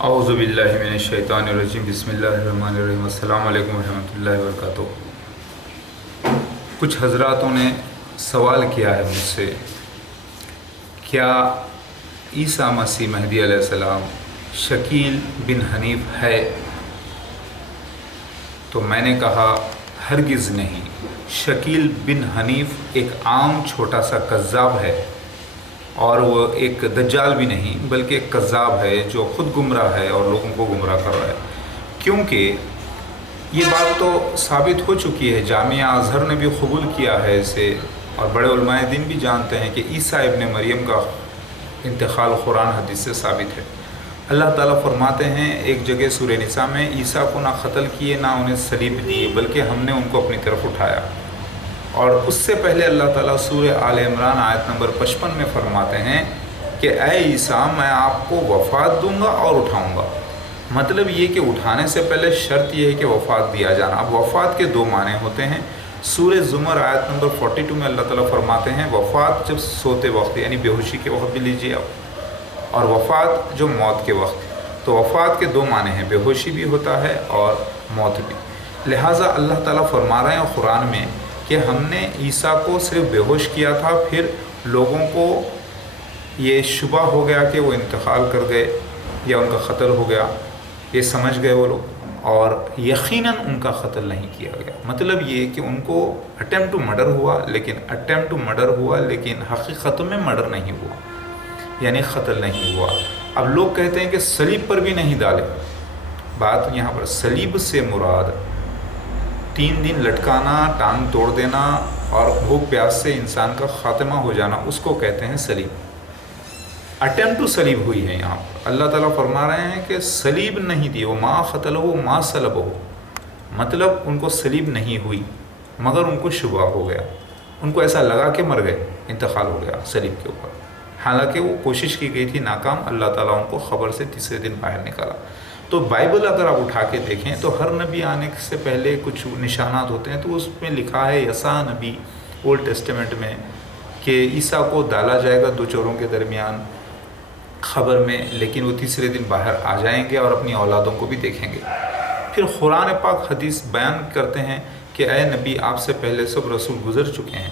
اعوذ باللہ من الشیطان الرجیم بسم اللہ الرحمن الرحیم السلام علیکم ورحمۃ اللہ وبرکاتہ۔ کچھ حضراتوں نے سوال کیا ہے مجھ سے، کیا عیسیٰ مسیح مہدی علیہ السلام شکیل بن حنیف ہے؟ تو میں نے کہا ہرگز نہیں۔ شکیل بن حنیف ایک عام چھوٹا سا کذاب ہے، اور وہ ایک دجال بھی نہیں بلکہ ایک کذاب ہے جو خود گمراہ ہے اور لوگوں کو گمراہ کر رہا ہے، کیونکہ یہ بات تو ثابت ہو چکی ہے، جامعہ ازہر نے بھی قبول کیا ہے اسے، اور بڑے علماء دین بھی جانتے ہیں کہ عیسیٰ ابن مریم کا انتقال قرآن حدیث سے ثابت ہے۔ اللہ تعالیٰ فرماتے ہیں ایک جگہ سورہ نساء میں، عیسیٰ کو نہ قتل کیے نہ انہیں صلیب دیے بلکہ ہم نے ان کو اپنی طرف اٹھایا۔ اور اس سے پہلے اللہ تعالیٰ سورہ آل عمران آیت نمبر 55 میں فرماتے ہیں کہ اے عیسیٰ میں آپ کو وفات دوں گا اور اٹھاؤں گا۔ مطلب یہ کہ اٹھانے سے پہلے شرط یہ ہے کہ وفات دیا جانا۔ اب وفات کے دو معنی ہوتے ہیں۔ سورہ زمر آیت نمبر 42 میں اللہ تعالیٰ فرماتے ہیں وفات جب سوتے وقت یعنی بے ہوشی کے وقت بھی لیجیے آپ، اور وفات جو موت کے وقت۔ تو وفات کے دو معنی ہیں، بے ہوشی بھی ہوتا ہے اور موت بھی۔ لہٰذا اللہ تعالیٰ فرما رہے ہیں قرآن میں کہ ہم نے عیسیٰ کو صرف بے ہوش کیا تھا، پھر لوگوں کو یہ شبہ ہو گیا کہ وہ انتقال کر گئے یا ان کا قتل ہو گیا، یہ سمجھ گئے وہ لوگ، اور یقیناً ان کا قتل نہیں کیا گیا۔ مطلب یہ کہ ان کو اٹیمپٹ ٹو مرڈر ہوا لیکن حقیقت میں مرڈر نہیں ہوا، یعنی قتل نہیں ہوا۔ اب لوگ کہتے ہیں کہ صلیب پر بھی نہیں ڈالے۔ بات یہاں پر صلیب سے مراد 3 دن لٹکانا، ٹانگ توڑ دینا اور بھوک پیاس سے انسان کا خاتمہ ہو جانا، اس کو کہتے ہیں صلیب۔ اٹیمپٹ ٹو صلیب ہوئی ہے یہاں پر۔ اللہ تعالیٰ فرما رہے ہیں کہ صلیب نہیں دی، وہ ما قتلہ ما صلبہ، مطلب ان کو صلیب نہیں ہوئی مگر ان کو شبہ ہو گیا، ان کو ایسا لگا کہ مر گئے، انتقال ہو گیا صلیب کے اوپر، حالانکہ وہ کوشش کی گئی تھی ناکام، اللہ تعالیٰ ان کو خبر سے تیسرے دن باہر نکالا۔ تو بائبل اگر آپ اٹھا کے دیکھیں تو ہر نبی آنے سے پہلے کچھ نشانات ہوتے ہیں، تو اس میں لکھا ہے یسوع نبی اولڈ ٹیسٹمنٹ میں کہ عیسیٰ کو ڈالا جائے گا 2 چوروں کے درمیان خبر میں، لیکن وہ تیسرے دن باہر آ جائیں گے اور اپنی اولادوں کو بھی دیکھیں گے۔ پھر قرآن پاک حدیث بیان کرتے ہیں کہ اے نبی آپ سے پہلے سب رسول گزر چکے ہیں،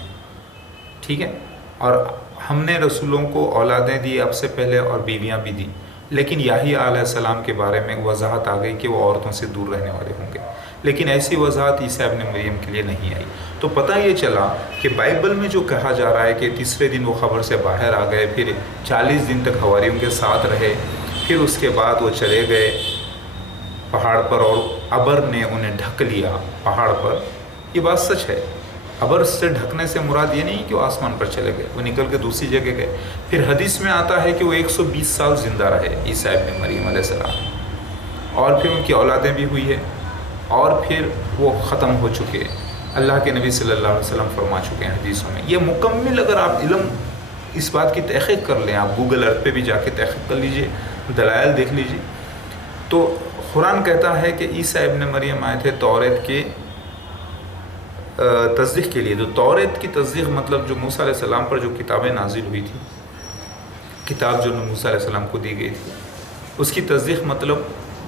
ٹھیک ہے، اور ہم نے رسولوں کو اولادیں دی آپ سے پہلے اور بیویاں بھی دیں، لیکن یحییٰ علیہ السلام کے بارے میں وضاحت آ گئی کہ وہ عورتوں سے دور رہنے والے ہوں گے، لیکن ایسی وضاحت عیسیٰ ابن مریم کے لیے نہیں آئی۔ تو پتہ یہ چلا کہ بائبل میں جو کہا جا رہا ہے کہ تیسرے دن وہ خبر سے باہر آ گئے، پھر 40 دن تک حواریوں کے ساتھ رہے، پھر اس کے بعد وہ چلے گئے پہاڑ پر اور ابر نے انہیں ڈھک لیا پہاڑ پر، یہ بات سچ ہے۔ ابر سے ڈھکنے سے مراد یہ نہیں کہ وہ آسمان پر چلے گئے، وہ نکل کے دوسری جگہ گئے۔ پھر حدیث میں آتا ہے کہ وہ 120 سال زندہ رہے عیسیٰ ابن مریم علیہ السلام، اور پھر ان کی اولادیں بھی ہوئی ہے، اور پھر وہ ختم ہو چکے، اللہ کے نبی صلی اللہ علیہ وسلم فرما چکے ہیں حدیثوں میں۔ یہ مکمل اگر آپ علم اس بات کی تحقیق کر لیں، آپ گوگل ارتھ پہ بھی جا کے تحقیق کر لیجئے، دلائل دیکھ لیجئے، تو قرآن کہتا ہے کہ عیسیٰ ابن مریم آئے تھے توریت کے تصدیق کے لیے۔ تو توریت کی تصدیق مطلب جو موسیٰ علیہ السلام پر جو کتابیں نازل ہوئی تھی، کتاب جو موسیٰ علیہ السلام کو دی گئی تھی، اس کی تصدیق مطلب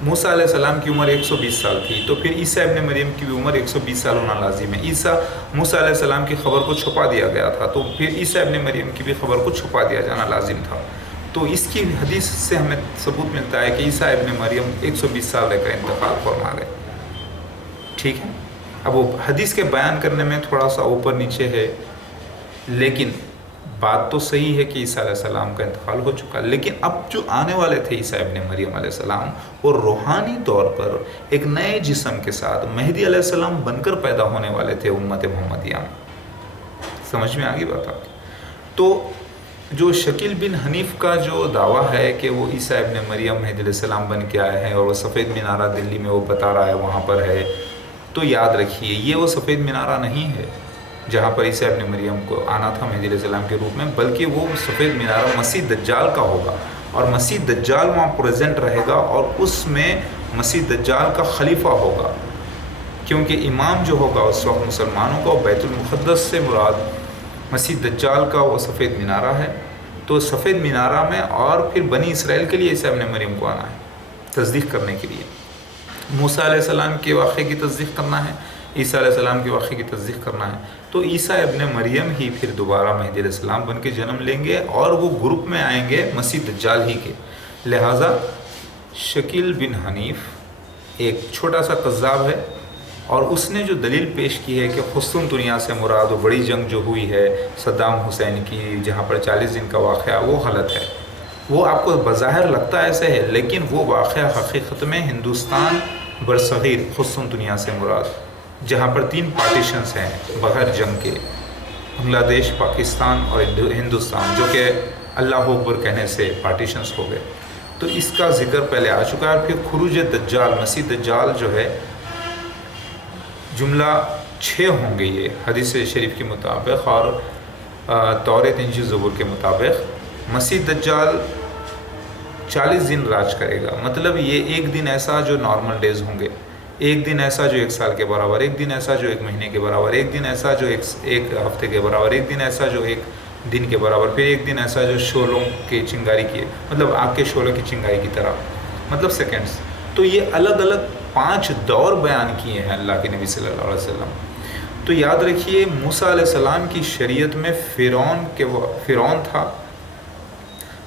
موسیٰ علیہ السلام کی عمر 120 سال تھی، تو پھر عیسیٰ ابن مریم کی بھی عمر 120 سال ہونا لازم ہے۔ موسیٰ علیہ السلام کی خبر کو چھپا دیا گیا تھا، تو پھر عیسیٰ ابن مریم کی بھی خبر کو چھپا دیا جانا لازم تھا۔ تو اس کی حدیث سے ہمیں ثبوت ملتا ہے کہ عیسیٰ ابن مریم 120 سال رہ کر انتقال فرما گئے، ٹھیک ہے۔ اب وہ حدیث کے بیان کرنے میں تھوڑا سا اوپر نیچے ہے، لیکن بات تو صحیح ہے کہ عیسیٰ علیہ السلام کا انتقال ہو چکا، لیکن اب جو آنے والے تھے عیسیٰ ابن مریم علیہ السلام، وہ روحانی طور پر ایک نئے جسم کے ساتھ مہدی علیہ السلام بن کر پیدا ہونے والے تھے امت محمدیہ میں۔ سمجھ میں آگی بات آپ کی؟ تو جو شکیل بن حنیف کا جو دعویٰ ہے کہ وہ عیسیٰ ابن مریم مہدی علیہ السلام بن کے آئے ہیں اور وہ سفید مینارہ دلی میں وہ بتا رہا ہے وہاں پر ہے، تو یاد رکھیے یہ وہ سفید مینارہ نہیں ہے جہاں پر عیسیٰ ابن مریم کو آنا تھا مہدی علیہ السلام کے روپ میں، بلکہ وہ سفید مینارہ مسیح دجال کا ہوگا، اور مسیح دجال وہاں پریزنٹ رہے گا، اور اس میں مسیح دجال کا خلیفہ ہوگا، کیونکہ امام جو ہوگا اس وقت مسلمانوں کا، بیت المقدس سے مراد مسیح دجال کا وہ سفید مینارہ ہے۔ تو سفید مینارہ میں، اور پھر بنی اسرائیل کے لیے عیسیٰ ابن مریم کو آنا ہے، تصدیق کرنے کے لیے موسیٰ علیہ السلام کے واقعے کی تصدیق کرنا ہے، عیسیٰ علیہ السلام کے واقعے کی تصدیق کرنا ہے، تو عیسیٰ ابن مریم ہی پھر دوبارہ مہدی علیہ السلام بن کے جنم لیں گے اور وہ گروپ میں آئیں گے مسیح دجال ہی کے۔ لہٰذا شکیل بن حنیف ایک چھوٹا سا کذاب ہے، اور اس نے جو دلیل پیش کی ہے کہ خستون دنیا سے مراد وہ بڑی جنگ جو ہوئی ہے صدام حسین کی جہاں پر 40 دن کا واقعہ، وہ غلط ہے۔ وہ آپ کو بظاہر لگتا ایسے ہے، لیکن وہ واقعہ حقیقت میں ہندوستان برصغیر خستون دنیا سے مراد، جہاں پر 3 پارٹیشنز ہیں بغیر جنگ کے، بنگلہ دیش، پاکستان اور ہندوستان، جو کہ اللہ اکبر کہنے سے پارٹیشنز ہو گئے۔ تو اس کا ذکر پہلے آ چکا ہے۔ اور پھر خروج دجال، مسیح دجال جو ہے، جملہ 6 ہوں گے یہ حدیث شریف کے مطابق اور تورات انجیل زبور کے مطابق۔ مسیح دجال 40 دن راج کرے گا، مطلب یہ ایک دن ایسا جو نارمل ڈیز ہوں گے، ایک دن ایسا جو 1 سال کے برابر، ایک دن ایسا جو 1 مہینے کے برابر، ایک دن ایسا جو ایک ہفتے کے برابر، ایک دن ایسا جو 1 دن کے برابر، پھر ایک دن ایسا جو شعلوں کی چنگاری کی، مطلب آگ کے شعلوں کی چنگاری کی طرح، مطلب سیکنڈز۔ تو یہ الگ الگ 5 دور بیان کیے ہیں اللہ کے نبی صلی اللہ علیہ وسلم۔ تو یاد رکھیے موسیٰ علیہ السلام کی شریعت میں فرعون تھا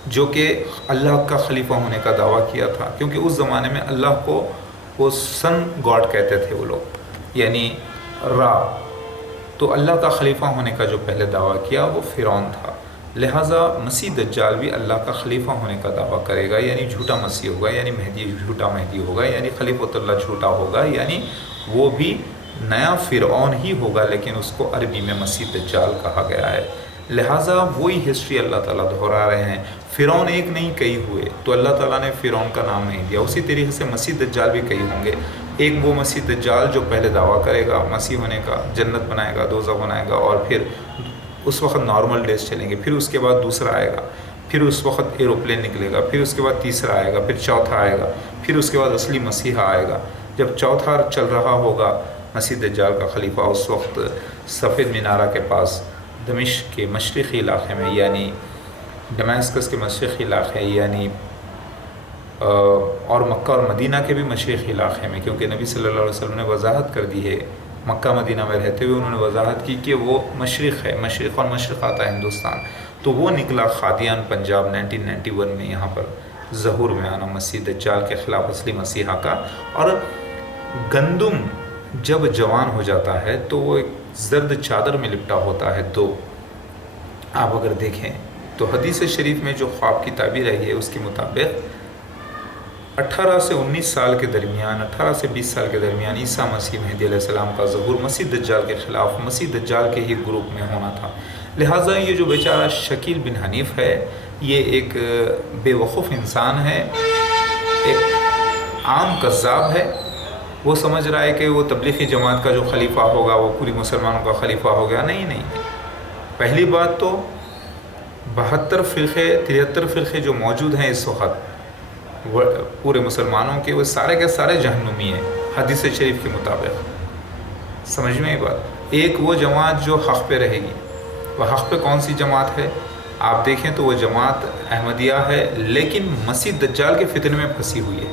جو کہ اللہ کا خلیفہ ہونے کا دعویٰ کیا تھا، کیونکہ اس زمانے میں اللہ کو وہ سن گاڈ کہتے تھے وہ لوگ، یعنی را۔ تو اللہ کا خلیفہ ہونے کا جو پہلے دعویٰ کیا وہ فرعون تھا۔ لہٰذا مسیح دجال بھی اللہ کا خلیفہ ہونے کا دعویٰ کرے گا، یعنی جھوٹا مسیح ہوگا، یعنی مہدی جھوٹا مہدی ہوگا، یعنی خلیفۃ اللہ جھوٹا ہوگا، یعنی وہ بھی نیا فرعون ہی ہوگا، لیکن اس کو عربی میں مسیح دجال کہا گیا ہے۔ لہٰذا وہی ہسٹری اللہ تعالیٰ دہرا رہے ہیں۔ فرعون ایک نہیں کئی ہوئے، تو اللہ تعالیٰ نے فرعون کا نام نہیں دیا۔ اسی طریقے سے مسیح دجال بھی کئی ہوں گے۔ ایک وہ مسیح دجال جو پہلے دعویٰ کرے گا مسیح ہونے کا، جنت بنائے گا، دوزخ بنائے گا، اور پھر اس وقت نارمل ڈیز چلیں گے، پھر اس کے بعد دوسرا آئے گا، پھر اس وقت ایروپلین نکلے گا، پھر اس کے بعد تیسرا آئے گا، پھر چوتھا آئے گا، پھر اس کے بعد اصلی مسیحا آئے گا۔ جب چوتھا چل رہا ہوگا مسیح دجال کا خلیفہ، اس وقت سفید مینارہ کے پاس دمشق کے مشرقی علاقے میں، یعنی ڈمیسکس کے مشرقی علاقے، یعنی اور مکہ اور مدینہ کے بھی مشرقی علاقے میں، کیونکہ نبی صلی اللہ علیہ وسلم نے وضاحت کر دی ہے، مکہ مدینہ میں رہتے ہوئے انہوں نے وضاحت کی کہ وہ مشرق ہے، مشرق اور مشرق آتا ہے ہندوستان۔ تو وہ نکلا قادیان پنجاب 1991 میں، یہاں پر ظہور میں آنا مسیح دجال کے خلاف اصلی مسیحا کا۔ اور گندم جب جوان ہو جاتا ہے تو وہ ایک زرد چادر میں لپٹا ہوتا ہے، تو آپ اگر دیکھیں تو حدیث شریف میں جو خواب کی تعبیر ہے اس کے مطابق 18 سے 19 سال کے درمیان، 18 سے 20 سال کے درمیان عیسیٰ مسیح مہدی علیہ السلام کا ظہور مسیح دجال کے خلاف مسیح دجال کے ہی گروپ میں ہونا تھا۔ لہٰذا یہ جو بیچارہ شکیل بن حنیف ہے، یہ ایک بے وقوف انسان ہے، ایک عام کذاب ہے۔ وہ سمجھ رہا ہے کہ وہ تبلیغی جماعت کا جو خلیفہ ہوگا وہ پوری مسلمانوں کا خلیفہ ہو گیا۔ نہیں، پہلی بات تو 72 فرقے 73 فرقے جو موجود ہیں اس وقت پورے مسلمانوں کے، وہ سارے کے سارے جہنمی ہیں حدیث شریف کے مطابق۔ سمجھ میں یہ بات؟ ایک وہ جماعت جو حق پہ رہے گی، وہ حق پہ کون سی جماعت ہے؟ آپ دیکھیں تو وہ جماعت احمدیہ ہے، لیکن مسیح دجال کے فتنے میں پھنسی ہوئی ہے،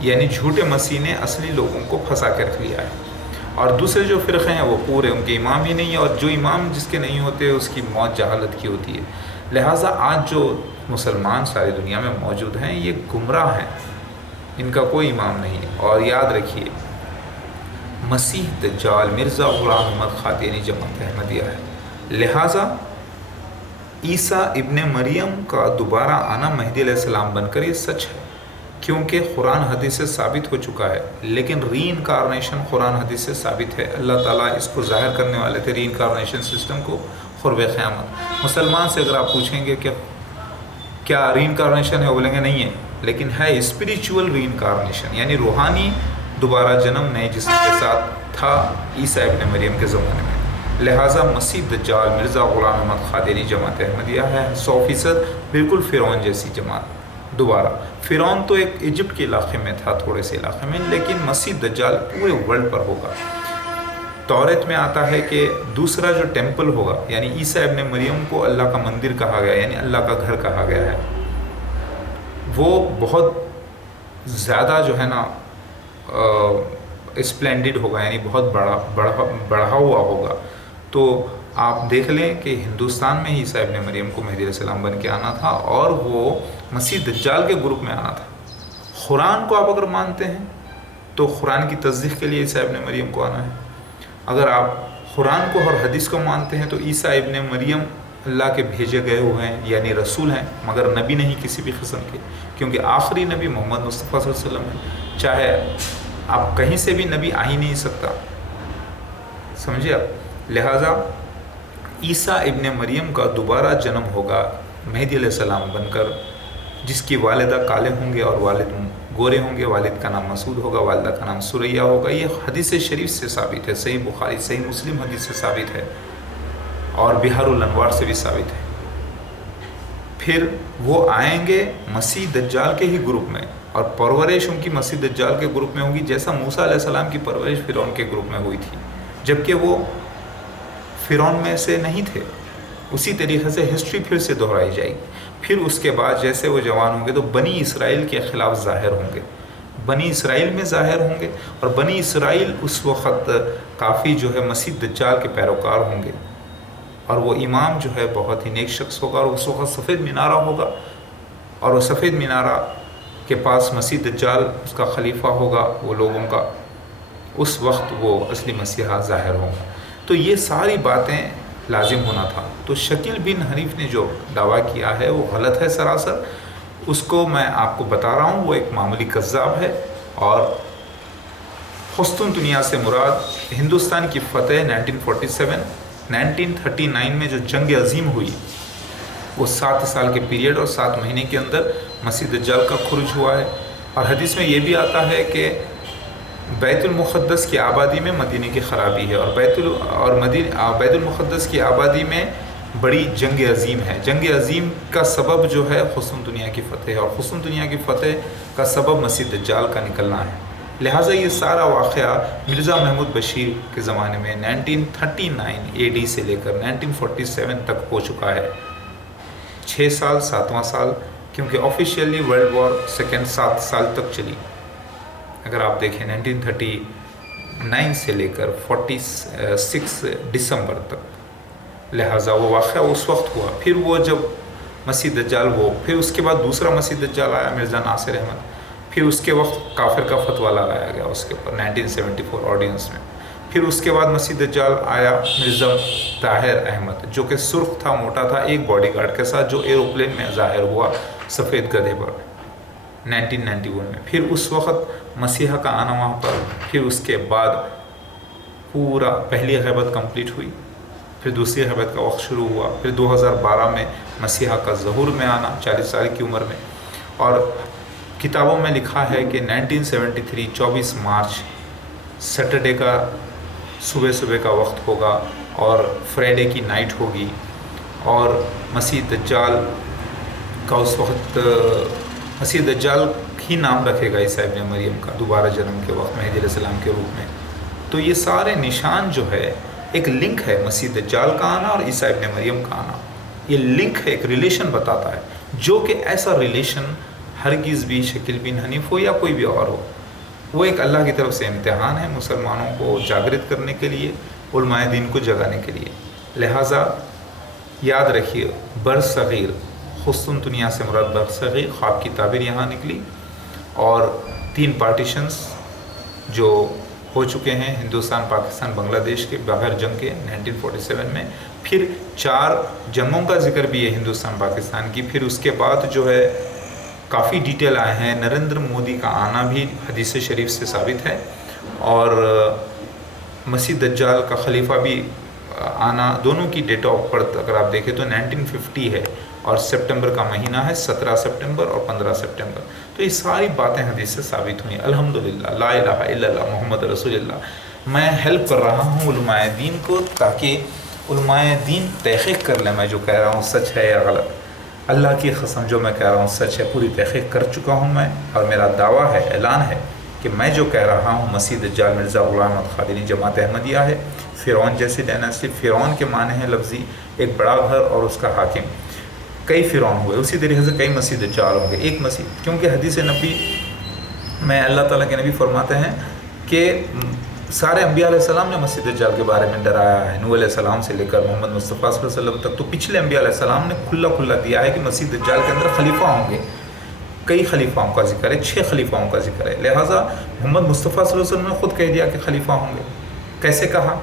یعنی جھوٹے مسیح نے اصلی لوگوں کو پھنسا کے رکھ لیا ہے۔ اور دوسرے جو فرقے ہیں وہ پورے ان کے امام ہی نہیں ہیں، اور جو امام جس کے نہیں ہوتے اس کی موت جہالت کی ہوتی ہے۔ لہٰذا آج جو مسلمان ساری دنیا میں موجود ہیں یہ گمراہ ہیں، ان کا کوئی امام نہیں ہے۔ اور یاد رکھیے مسیح دجال مرزا غلام احمد قادیانی جماعت احمدیہ ہے۔ لہٰذا عیسیٰ ابن مریم کا دوبارہ آنا مہدی علیہ السلام بن کر یہ سچ ہے، کیونکہ قرآن حدیث سے ثابت ہو چکا ہے۔ لیکن ری انکارنیشن قرآن حدیث سے ثابت ہے، اللہ تعالیٰ اس کو ظاہر کرنے والے تھے ری انکارنیشن سسٹم کو قرب قیامت۔ مسلمان سے اگر آپ پوچھیں گے کہ کیا ری انکارنیشن ہے، وہ بولیں گے نہیں ہے، لیکن ہے اسپریچول ری انکارنیشن، یعنی روحانی دوبارہ جنم نئے جسم کے ساتھ تھا عیسیٰ ابن مریم کے زمانے میں۔ لہٰذا مسیح دجال مرزا غلام احمد قادیانی جماعت احمدیہ ہے 100%، بالکل فرعون جیسی جماعت۔ دوبارہ فرعون تو ایک ایجپٹ کے علاقے میں تھا، تھوڑے سے علاقے میں، لیکن مسیح دجال پورے ورلڈ پر ہوگا۔ تورات میں آتا ہے کہ دوسرا جو ٹیمپل ہوگا، یعنی عیسیٰ ابن مریم کو اللہ کا مندر کہا گیا، یعنی اللہ کا گھر کہا گیا ہے، وہ بہت زیادہ جو ہے نا اسپلینڈڈ ہوگا، یعنی بہت بڑھا ہوا ہوگا. تو آپ دیکھ لیں کہ ہندوستان میں ہی عیسیٰ ابن مریم کو مہدی علیہ السلام بن کے آنا تھا، اور وہ مسیح دجال کے گروپ میں آنا تھا. قرآن کو آپ اگر مانتے ہیں تو قرآن کی تصدیق کے لیے عیسیٰ ابن مریم کو آنا ہے. اگر آپ قرآن کو اور حدیث کو مانتے ہیں تو عیسیٰ ابن مریم اللہ کے بھیجے گئے ہوئے ہیں، یعنی رسول ہیں، مگر نبی نہیں کسی بھی قسم کے، کیونکہ آخری نبی محمد مصطفیٰ صلی اللہ علیہ وسلم ہے. چاہے آپ کہیں سے بھی نبی آ ہی نہیں سکتا، سمجھے آپ. لہٰذا عیسیٰ ابن مریم کا دوبارہ جنم ہوگا مہدی علیہ السلام بن کر، جس کی والدہ کالے ہوں گے اور والد گورے ہوں گے. والد کا نام مسعود ہوگا، والدہ کا نام سریہ ہوگا. یہ حدیث شریف سے ثابت ہے، صحیح بخاری صحیح مسلم حدیث سے ثابت ہے، اور بہار الانوار سے بھی ثابت ہے. پھر وہ آئیں گے مسیح دجال کے ہی گروپ میں، اور پرورش ان کی مسیح دجال کے گروپ میں ہوگی، جیسا موسیٰ علیہ السلام کی پرورش فرعون کے گروپ میں ہوئی تھی، جبکہ وہ فرعون میں سے نہیں تھے. اسی طریقے سے ہسٹری پھر سے دہرائی جائے گی. پھر اس کے بعد جیسے وہ جوان ہوں گے تو بنی اسرائیل کے خلاف ظاہر ہوں گے، بنی اسرائیل میں ظاہر ہوں گے، اور بنی اسرائیل اس وقت کافی جو ہے مسیح دجال کے پیروکار ہوں گے. اور وہ امام جو ہے بہت ہی نیک شخص ہوگا، اور اس وقت سفید مینارہ ہوگا، اور وہ سفید مینارہ کے پاس مسیح دجال اس کا خلیفہ ہوگا وہ لوگوں کا. اس وقت وہ اصلی مسیحا ظاہر ہوں گا. تو یہ ساری باتیں لازم ہونا تھا. تو شکیل بن حنیف نے جو دعویٰ کیا ہے وہ غلط ہے سراسر. اس کو میں آپ کو بتا رہا ہوں، وہ ایک معمولی کذاب ہے. اور قسطنطنیہ سے مراد ہندوستان کی فتح 1939 میں جو جنگ عظیم ہوئی، وہ 7 سال کے پیریڈ اور 7 مہینے کے اندر مسیح دجال کا خروج ہوا ہے. اور حدیث میں یہ بھی آتا ہے کہ بیت المقدس کی آبادی میں مدینے کی خرابی ہے، اور بیت المقدس کی آبادی میں بڑی جنگ عظیم ہے. جنگ عظیم کا سبب جو ہے قسطنطنیہ کی فتح ہے، اور قسطنطنیہ کی فتح کا سبب مسیح دجال کا نکلنا ہے. لہٰذا یہ سارا واقعہ مرزا محمود بشیر کے زمانے میں 1939 AD سے لے کر 1947 تک ہو چکا ہے. 6 سال 7واں سال، کیونکہ آفیشیلی ورلڈ وار سیکنڈ 7 سال تک چلی. اگر آپ دیکھیں 1939 سے لے کر 46 دسمبر تک. لہٰذا وہ واقعہ اس وقت ہوا. پھر وہ جب مسیح دجال پھر اس کے بعد دوسرا مسیح دجال آیا، مرزا ناصر احمد. پھر اس کے وقت کافر کا فتویٰ لگایا گیا اس کے اوپر 1974 آرڈیننس میں. پھر اس کے بعد مسیح دجال آیا مرزا طاہر احمد، جو کہ سرخ تھا، موٹا تھا، ایک باڈی گارڈ کے ساتھ، جو ایروپلین میں ظاہر ہوا سفید گدھے پر 1991 میں. پھر اس وقت مسیحا کا آنا وہاں پر. پھر اس کے بعد پورا پہلی غیبت کمپلیٹ ہوئی، پھر دوسری غیبت کا وقت شروع ہوا. پھر 2012 میں مسیحا کا ظہور میں آنا 40 سال کی عمر میں. اور کتابوں میں لکھا ہے کہ 1973 24 مارچ سیٹرڈے کا صبح کا وقت ہوگا، اور فرائیڈے کی نائٹ ہوگی، اور مسیح دجال کا اس وقت مسیح دجال ہی نام رکھے گا عیسیٰ ابن مریم کا دوبارہ جنم کے وقت مہدی علیہ السلام کے روپ میں. تو یہ سارے نشان جو ہے ایک لنک ہے، مسیح دجال کا آنا اور عیسیٰ ابن مریم کا آنا. یہ لنک ہے، ایک ریلیشن بتاتا ہے، جو کہ ایسا ریلیشن ہرگز بھی شکیل بن حنیف ہو یا کوئی بھی اور ہو. وہ ایک اللہ کی طرف سے امتحان ہے مسلمانوں کو جاگرت کرنے کے لیے، علماء دین کو جگانے کے لیے. لہٰذا یاد رکھیے، برصغیر قسطنطنیہ سے مراد برصغیر، خواب کی تعبیر یہاں نکلی. اور 3 پارٹیشنز جو ہو چکے ہیں ہندوستان، پاکستان، بنگلہ دیش کے بغیر جنگ کے 1947 میں. پھر 4 جنگوں کا ذکر بھی ہے ہندوستان پاکستان کی. پھر اس کے بعد جو ہے کافی ڈیٹیل آئے ہیں. نریندر مودی کا آنا بھی حدیث شریف سے ثابت ہے، اور مسیح دجال کا خلیفہ بھی آنا. دونوں کی ڈیٹ آف برتھ اگر آپ دیکھیں تو 1950 ہے، اور سپٹمبر کا مہینہ ہے 17 سپٹمبر اور 15 سپٹمبر. تو یہ ساری باتیں حدیث سے ثابت ہوئیں. الحمدللہ، لا الہ الا اللہ محمد رسول اللہ. میں ہیلپ کر رہا ہوں علماء دین کو، تاکہ علماء دین تحقیق کر لیں میں جو کہہ رہا ہوں سچ ہے یا غلط. اللہ کی قسم جو میں کہہ رہا ہوں سچ ہے. پوری تحقیق کر چکا ہوں میں، اور میرا دعویٰ ہے، اعلان ہے کہ میں جو کہہ رہا ہوں مسیح دجال مرزا غلام احمد قادری جماعت احمدیہ ہے. فرعون جیسی ڈائناسٹی. فرعون کے معنی ہیں لفظی ایک بڑا گھر اور اس کا حاکم. کئی فرعون ہوئے، اسی طریقے سے کئی مسیح دجال ہوں گے. ایک مسیح، کیونکہ حدیث نبی میں اللہ تعالیٰ کے نبی فرماتے ہیں کہ سارے انبیاء علیہ السلام نے مسیح دجال کے بارے میں ڈرایا ہے، نوح علیہ السلام سے لے کر محمد مصطفیٰ صلی اللہ علیہ وسلم تک، تو پچھلے انبیاء علیہ السلام نے کھلا کھلا دیا ہے کہ مسیح دجال کے اندر خلیفہ ہوں گے، کئی خلیفاؤں کا ذکر ہے، 6 خلیفاؤں کا ذکر ہے، لہٰذا محمد مصطفیٰ صلی اللہ علیہ وسلم نے خود کہہ دیا کہ خلیفہ ہوں گے۔ کیسے کہا؟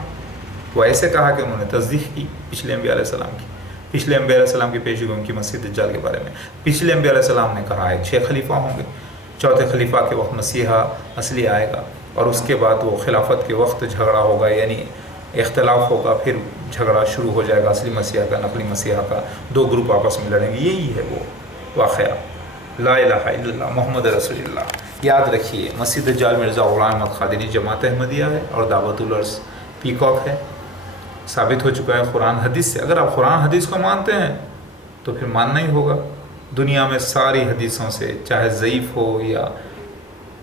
وہ ایسے کہا کہ انہوں نے تصدیق کی پچھلے انبیاء علیہ السلام کی، پچھلے انبیاء علیہ السلام کی پیشی گوئی کی مسیح دجال کے بارے میں۔ پچھلے انبیاء علیہ السلام نے کہا ہے 6 خلیفہ ہوں گے، چوتھے خلیفہ کے وقت مسیحا اصلی آئے گا، اور اس کے بعد وہ خلافت کے وقت جھگڑا ہوگا، یعنی اختلاف ہوگا، پھر جھگڑا شروع ہو جائے گا اصلی مسیحا کا نقلی مسیحا کا، 2 گروپ آپس میں لڑیں گے۔ یہی ہے وہ واقعہ۔ لا الہ الا اللہ محمد رسول اللہ۔ یاد رکھیے، مسیح دجال مرزا غلام احمد قادری جماعت احمدیہ ہے اور دعوت الارض پیکاک ہے۔ ثابت ہو چکا ہے قرآن حدیث سے۔ اگر آپ قرآن حدیث کو مانتے ہیں تو پھر ماننا ہی ہوگا دنیا میں ساری حدیثوں سے، چاہے ضعیف ہو یا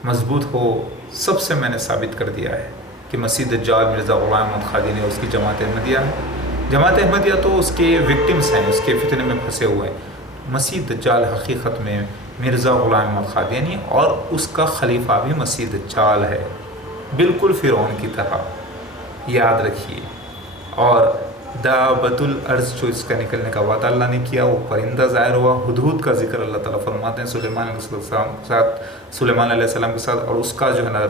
مضبوط ہو، سب سے میں نے ثابت کر دیا ہے کہ مسیح دجال مرزا غلام احمد قادری اس کی جماعت احمدیہ ہے۔ جماعت احمدیہ تو اس کے وکٹمس ہیں، اس کے فتنے میں پھنسے ہوئے ہیں۔ مسیح دجال حقیقت میں مرزا غلام احمد قادیانی اور اس کا خلیفہ بھی مسیح دجال ہے، بالکل فرعون کی طرح، یاد رکھیے۔ اور دابت الارض جو اس کا نکلنے کا وعدہ اللہ نے کیا، وہ پرندہ ظاہر ہوا۔ ہدہد کا ذکر اللہ تعالیٰ فرماتے ہیں سلیمان علیہ السلام کے ساتھ، اور اس کا جو ہے نا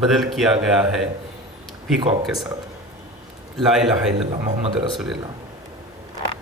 بدل کیا گیا ہے پیکاک کے ساتھ۔ لا الہ الا اللہ محمد رسول اللہ۔